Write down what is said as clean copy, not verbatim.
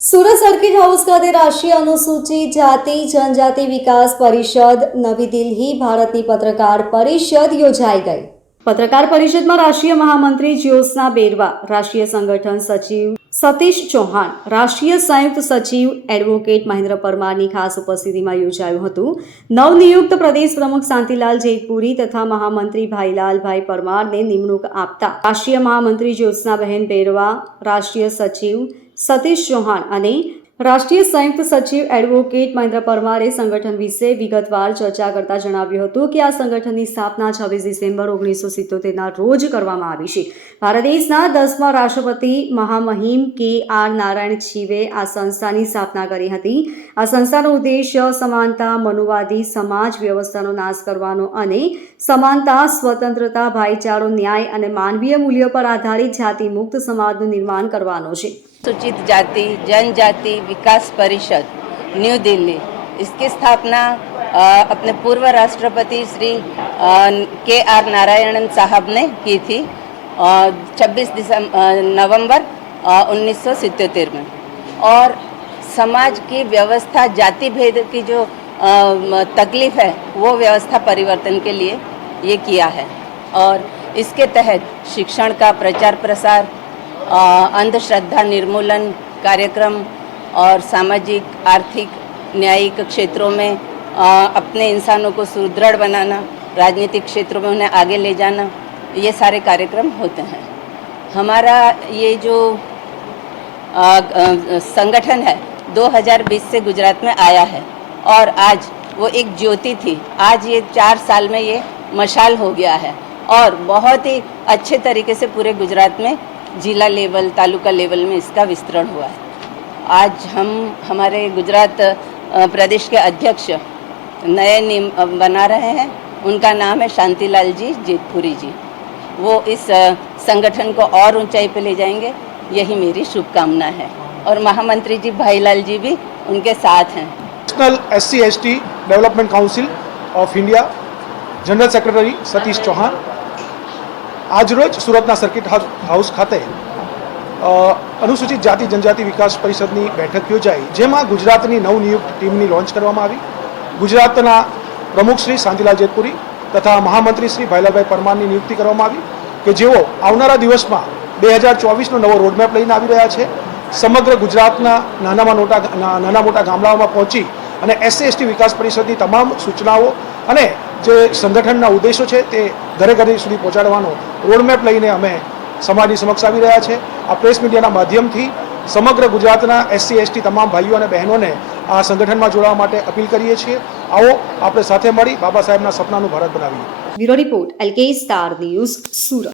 Surat circuit house ખાતે રાષ્ટ્રીય અનુસૂચિત જાતિ જનજાતિ વિકાસ પરિષદ નવી દિલ્હી ભારતની પત્રકાર પરિષદ યોજાઈ ગઈ। પત્રકાર પરિષદમાં રાષ્ટ્રીય મહામંત્રી જ્યોત્સના બેરવા, રાષ્ટ્રીય સંગઠન સચિવ સતીશ ચૌહાણ, રાષ્ટ્રીય સંયુક્ત સચિવ એડવોકેટ મહેન્દ્ર પરમારની ખાસ ઉપસ્થિતિમાં યોજાયું હતું। નવનિયુક્ત પ્રદેશ પ્રમુખ શાંતિલાલ જેતપુરી તથા મહામંત્રી ભાઈલાલભાઈ પરમારને નિમણૂક આપતા રાષ્ટ્રીય મહામંત્રી જ્યોત્સનાબહેન બેરવા, રાષ્ટ્રીય સચિવ સતીશ ચૌહાણ અને રાષ્ટ્રીય સંયુક્ત સચિવ એડવોકેટ મહેન્દ્ર પરમારે સંગઠન વિશે વિગતવાર ચર્ચા કરતા જણાવ્યું હતું કે આ સંગઠનની સ્થાપના 26 ડિસેમ્બર 1977ના રોજ કરવામાં આવી છે। ભારત દેશના 10મા રાષ્ટ્રપતિ મહામહિમ કે.આર. નારાયણ છીવે આ સંસ્થાની સ્થાપના કરી હતી। આ સંસ્થાનો ઉદ્દેશ્ય સમાનતા, મનુવાદી સમાજ વ્યવસ્થાનો નાશ કરવાનો અને સમાનતા, સ્વતંત્રતા, ભાઈચારો, ન્યાય અને માનવીય મૂલ્યો પર આધારિત જાતિ મુક્ત સમાજનું નિર્માણ करवानो છે। सूचित जाति जनजाति विकास परिषद न्यू दिल्ली, इसकी स्थापना अपने पूर्व राष्ट्रपति श्री के.आर. नारायणन साहब ने की थी 26 नवंबर 1977 में। और समाज की व्यवस्था, जाति भेद की जो तकलीफ है वो व्यवस्था परिवर्तन के लिए ये किया है। और इसके तहत शिक्षण का प्रचार प्रसार, अंधश्रद्धा निर्मूलन कार्यक्रम और सामाजिक, आर्थिक, न्यायिक क्षेत्रों में अपने इंसानों को सुदृढ़ बनाना, राजनीतिक क्षेत्रों में उन्हें आगे ले जाना, ये सारे कार्यक्रम होते हैं। हमारा ये जो संगठन है 2020 से गुजरात में आया है और आज वो एक ज्योति थी, आज ये 4 साल में ये मशाल हो गया है और बहुत ही अच्छे तरीके से पूरे गुजरात में जिला लेवल, तालुका लेवल में इसका विस्तरण हुआ है। आज हम हमारे गुजरात प्रदेश के अध्यक्ष नए बना रहे हैं, उनका नाम है शांतिलाल जी जेतपुरी जी। वो इस संगठन को और ऊंचाई पे ले जाएंगे, यही मेरी शुभकामना है। और महामंत्री जी भाईलाल जी भी उनके साथ हैं। National SC/ST development council of India general secretary Satish Chauhan आज रोज सूरतना सर्किट हाउस खाते अनुसूचित जाति जनजाति विकास परिषदनी बैठक योजाई, जेमां गुजरातनी नवनियुक्त टीमनी लॉन्च करवामां आवी। गुजरातना प्रमुख श्री शांतिलाल जेतपुरी तथा महामंत्री श्री भाईलालभाई परमारनी नियुक्ति करवामां आवी के जेओ आवनारा दिवसमां 2024 नो नवो रोडमेप लईने आवी रह्या छे। समग्र गुजरातना नाना मोटा गामडाओमां पहोंची અને SC/ST विकास परिषदनी તમામ સૂચનાઓ અને જે સંગઠનના ઉદ્દેશો છે તે ઘરે ઘરે સુધી પહોંચાડવાનો રોડમેપ લઈને અમે સમાજની સમક્ષ આવી રહ્યા છે। આ પ્રેસ મીડિયાના માધ્યમથી સમગ્ર ગુજરાતના SC/ST તમામ ભાઈઓ અને બહેનોને આ સંગઠનમાં જોડાવા માટે અપીલ કરીએ છીએ। આવો આપણે સાથે મળી બાબા સાહેબના સપનાનું ભારત બનાવીએ। Bureau report LK star news Surat.